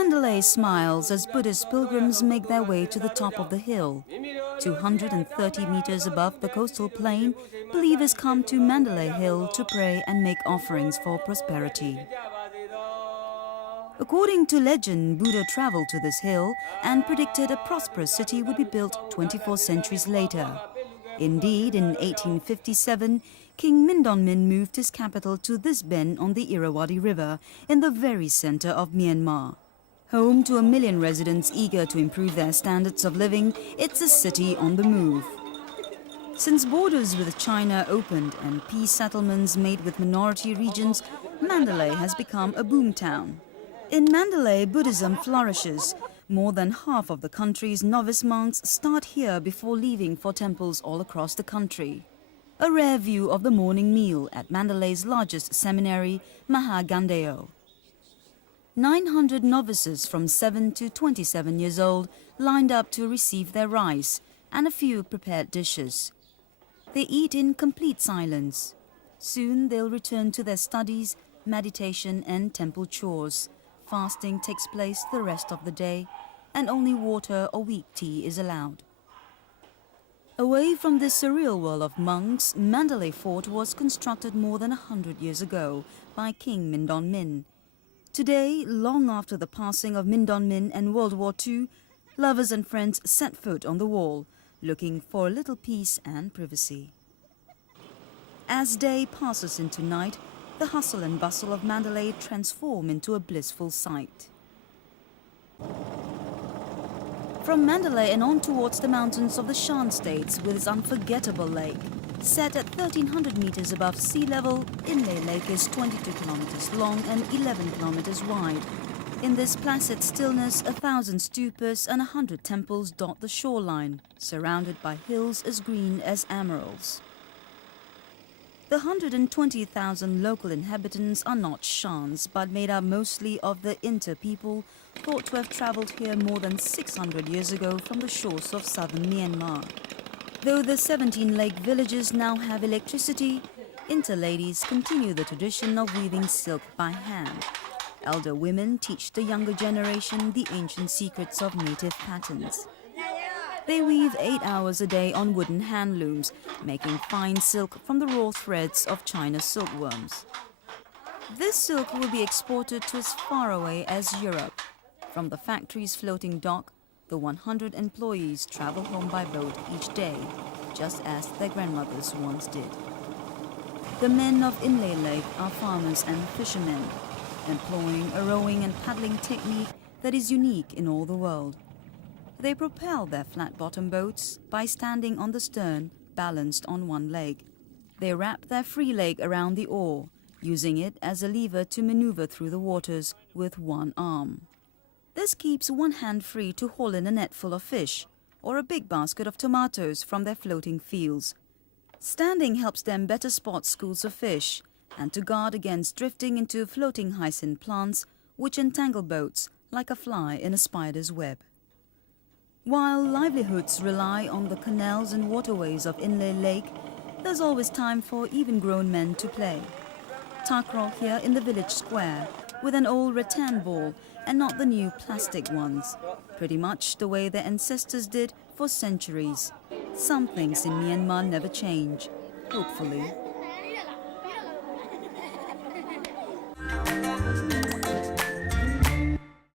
Mandalay smiles as Buddhist pilgrims make their way to the top of the hill. 230 meters above the coastal plain, believers come to Mandalay Hill to pray and make offerings for prosperity. According to legend, Buddha traveled to this hill and predicted a prosperous city would be built 24 centuries later. Indeed, in 1857, King Mindonmin moved his capital to this bend on the Irrawaddy River in the very center of Myanmar. Home to 1 million residents eager to improve their standards of living, it's a city on the move. Since borders with China opened and peace settlements made with minority regions, Mandalay has become a boom town. In Mandalay, Buddhism flourishes. More than half of the country's novice monks start here before leaving for temples all across the country. A rare view of the morning meal at Mandalay's largest seminary, Mahagandeo. 900 novices from 7 to 27 years old lined up to receive their rice and a few prepared dishes. They eat in complete silence. Soon they'll return to their studies, meditation and temple chores. Fasting takes place the rest of the day, and only water or weak tea is allowed. Away from this surreal world of monks, Mandalay Fort was constructed more than 100 years ago by King Mindonmin. Today, long after the passing of Mindonmin and World War II, lovers and friends set foot on the wall, looking for a little peace and privacy. As day passes into night, the hustle and bustle of Mandalay transform into a blissful sight. From Mandalay and on towards the mountains of the Shan states with its unforgettable lake. Set at 1,300 meters above sea level, Inle Lake is 22 kilometers long and 11 kilometers wide. In this placid stillness, 1,000 stupas and 100 temples dot the shoreline, surrounded by hills as green as emeralds. The 120,000 local inhabitants are not Shans, but made up mostly of the Inter people, thought to have traveled here more than 600 years ago from the shores of southern Myanmar. Though the 17 lake villages now have electricity, Inter ladies continue the tradition of weaving silk by hand. Elder women teach the younger generation the ancient secrets of native patterns. They weave 8 hours a day on wooden hand looms, making fine silk from the raw threads of China's silkworms. This silk will be exported to as far away as Europe. From the factory's floating dock, the 100 employees travel home by boat each day, just as their grandmothers once did. The men of Inle Lake are farmers and fishermen, employing a rowing and paddling technique that is unique in all the world. They propel their flat-bottom boats by standing on the stern, balanced on one leg. They wrap their free leg around the oar, using it as a lever to maneuver through the waters with one arm. This keeps one hand free to haul in a net full of fish or a big basket of tomatoes from their floating fields. Standing helps them better spot schools of fish and to guard against drifting into floating hyacinth plants which entangle boats like a fly in a spider's web. While livelihoods rely on the canals and waterways of Inle Lake, there's always time for even grown men to play. Takraw here in the village square with an old rattan ball and not the new plastic ones, pretty much the way their ancestors did for centuries. Some things in Myanmar never change, hopefully.